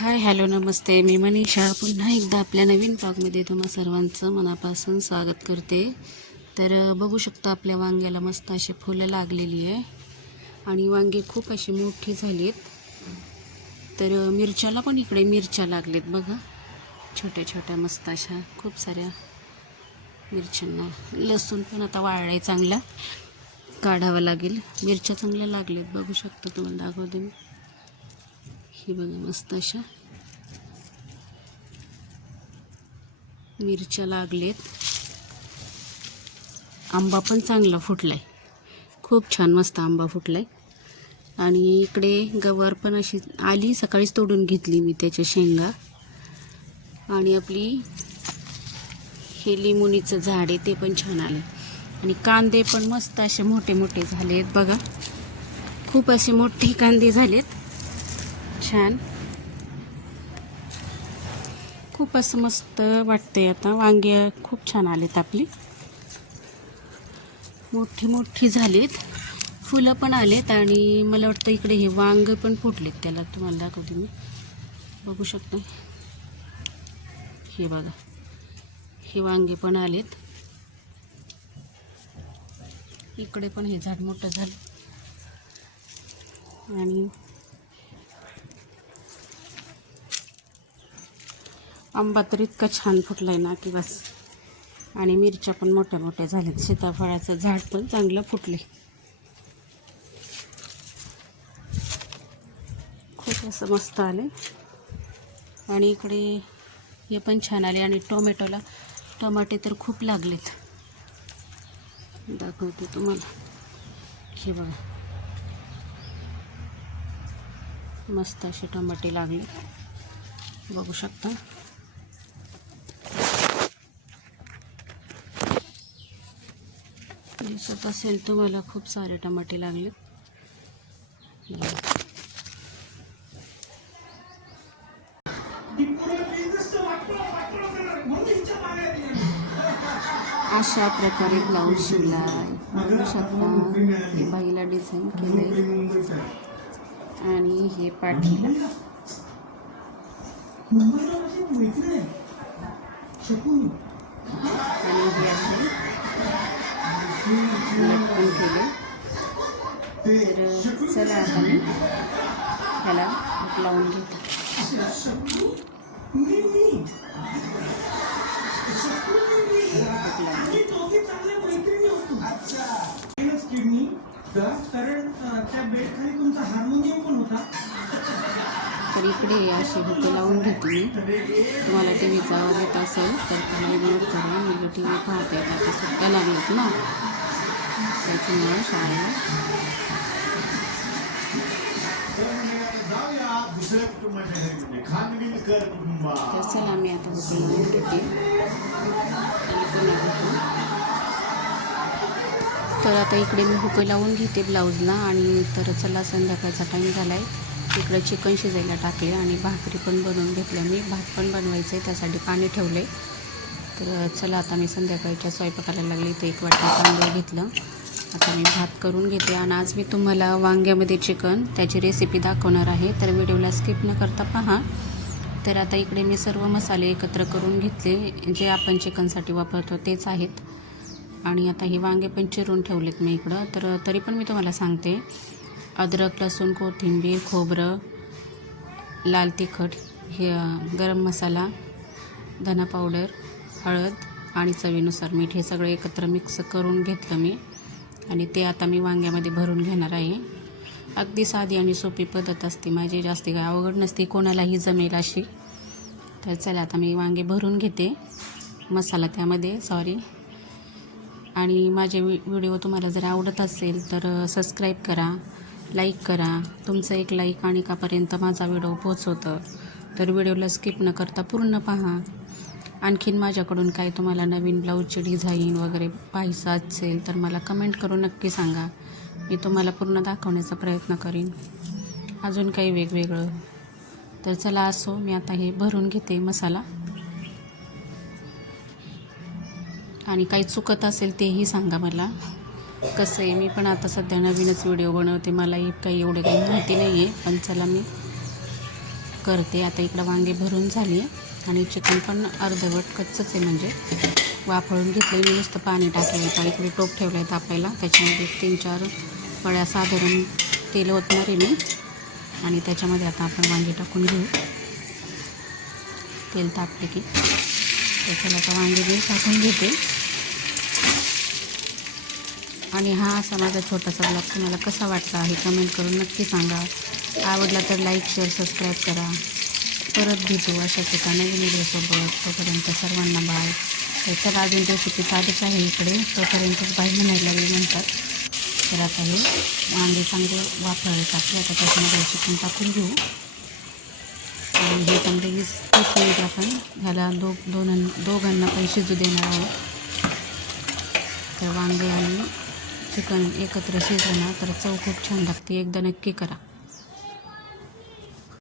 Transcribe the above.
Hi hello नमस्ते, मी मनीषा पुन्हा एकदा आपल्या नवीन ब्लॉगमध्ये तुम्हा सर्वांचं मनापासून स्वागत करते. तर बघू शकता आपल्या वांग्याला मस्त अशी फुलं लागलेली आहे आणि वांगे खूप अशी मोठी झालीत. तर मिरच्याला पण इकडे मिरच्या लागलेत बघा, छोट्या छोट्या मस्त अशा खूप साऱ्या मिरच्यांना. लसूण पण आता वाळलाय, चांगला काढावा लागेल. मिरच्या चांगल्या लागलेत, बघू शकता, तुम्हाला दाखवते मी. ही बघा मस्त अशा मिरच्या लागलेत. आंबा पण चांगला फुटलाय, खूप छान मस्त आंबा फुटलाय. आणि इकडे गवार पण अशी आली, सकाळीच तोडून घेतली मी त्याच्या शेंगा. आणि आपली हे लिंबुनीचं झाड आहे ते पण छान आले. आणि कांदे पण मस्त असे मोठे मोठे झालेत बघा, खूप असे मोठे कांदे झालेत, छान. खूप असं मस्त वाटतंय. आता वांगे खूप छान आलेत, आपली मोठी मोठी झालीत, फुलं पण आलेत. आणि मला वाटतं इकडे हे वांग पण फुटलेत, त्याला तुम्हाला दाखवते मी. बघू शकता, हे बघा, हे वांगे पण आलेत. इकडे पण हे झाड मोठं झालं. आणि आंबा तर इतका छान फुटलाय ना की बस. आणि मिरच्या पण मोठ्या मोठ्या झाल्यात. सीताफळाचं झाड पण चांगलं फुटले, खूप असं मस्त आले. आणि इकडे हे पण छान आले. आणि टमाटे तर खूप लागलेत, दाखवते तुम्हाला. हे बघा, मस्त असे टमाटे लागले, बघू शकता. दिसत असेल तुम्हाला, खूप सारे टमाटे लागलेत. अशा प्रकारे ब्लाऊज शिवलाय, बघू शकता. हे बाईला डिझाईन केले आणि हे पाठीला. आणि हे असे लटकन केले. तर चला आता मी ह्याला लावून घेते. तर इकडे अशी हुकं लावून घेतली. तुम्हाला टी व्हीचा आवाज येत असेल तर त्याला इग्नोर करा. मी टी व्ही पाहते, आता सुट्ट्या लागल्यात ना, त्याच्यामुळे शाळेला. तर चला मी आता हुकं लावून घेते. तर आता इकडे मी हुकं लावून घेते ब्लाऊजला. आणि तर चला, संध्याकाळचा टाईम झाला आहे. इकडे चिकन शिजायला टाकले आणि भाकरी पण बनवून घेतल्या. मी भात पण बनवायचं आहे, त्यासाठी पाणी ठेवले. तर चला आता मी संध्याकाळच्या स्वयंपाकाला लागले. तर 1 वाटी तांदूळ घेतलं. आता मी भात करून घेते. आणि आज मी तुम्हाला वांग्यामध्ये चिकन त्याची रेसिपी दाखवणार आहे, तर व्हिडिओला स्किप न करता पहा. तर आता इकडे मी सर्व मसाले एकत्र करून घेतले, जे आपण चिकनसाठी वापरतो तेच आहेत. आणि आता हे वांगे पण चिरून ठेवलेत मी इकडं. तर तरी पण मी तुम्हाला सांगते, अद्रक, लसूण, कोथिंबीर, खोबरं, लाल तिखट, हे गरम मसाला, धना पावडर, हळद आणि चवीनुसार मीठ, हे सगळं एकत्र मिक्स करून घेतलं मी. आणि ते आता मी वांग्यामध्ये भरून घेणार आहे. अगदी साधी आणि सोपी पद्धत असते माझी, जास्ती काय अवघड नसते, कोणालाही जमेल अशी. तर चला आता मी वांगे भरून घेते, मसाला त्यामध्ये, आणि माझे व्हिडिओ तुम्हाला जर आवडत असेल तर सबस्क्राईब करा, लाईक करा. तुमचं एक लाईक आणिकापर्यंत माझा व्हिडिओ पोहोचवतं. तर व्हिडिओला स्किप न करता पूर्ण पहा. आणखीन माझ्याकडून काही तुम्हाला नवीन ब्लाऊजची डिझाईन वगैरे पाहायचं असेल तर मला कमेंट करून नक्की सांगा, मी तुम्हाला पूर्ण दाखवण्याचा प्रयत्न करीन, अजून काही वेगवेगळं. तर चला, असो, मी आता हे भरून घेते मसाला. आणि काही चुकत असेल तेही सांगा मला. कसं आहे, मी पण आता सध्या नवीनच व्हिडिओ बनवते, मलाही काही एवढे काही माहिती नाही आहे. पण चला, मी करते. आता इकडं वांगे भरून झाली आणि चिकन पण अर्धवट कच्चंच आहे, म्हणजे वाफळून घेतलं. मी नुसतं पाणी टाकलं होतं. इकडे टोप ठेवलं आहे तापायला, त्याच्यामध्ये 3-4 पळ्या साधारण तेल ओतणार आहे मी आणि त्याच्यामध्ये आता आपण वांगे टाकून घेऊ. तेल तापले की त्याच्याला आता वांगे मी टाकून घेते. आणि हा असा माझा छोटासा ब्लॉग तुम्हाला कसा वाटला आहे कमेंट करून नक्की सांगा. आवडला तर लाईक, शेअर, सबस्क्राईब करा. परत भेटू अशाच एका नवीन व्हिडिओसोबत. तोपर्यंत सर्वांना बाय. तर अजून रेसिपी चालूच आहे इकडे, तोपर्यंतच बाय म्हणायला वेळ म्हणतात. तर आता हे वांगे चांगले वाफायला टाकले. आता त्याच्यामध्ये चिकन टाकून घेऊ आणि हे चांगले 20-30 मिनिट आपण ह्याला दोघांना पण शिजू देणार आहोत. तर वांगे आणि चिकन एकत्र शिजलं ना तर चव खूप छान लागते. एकदा नक्की करा.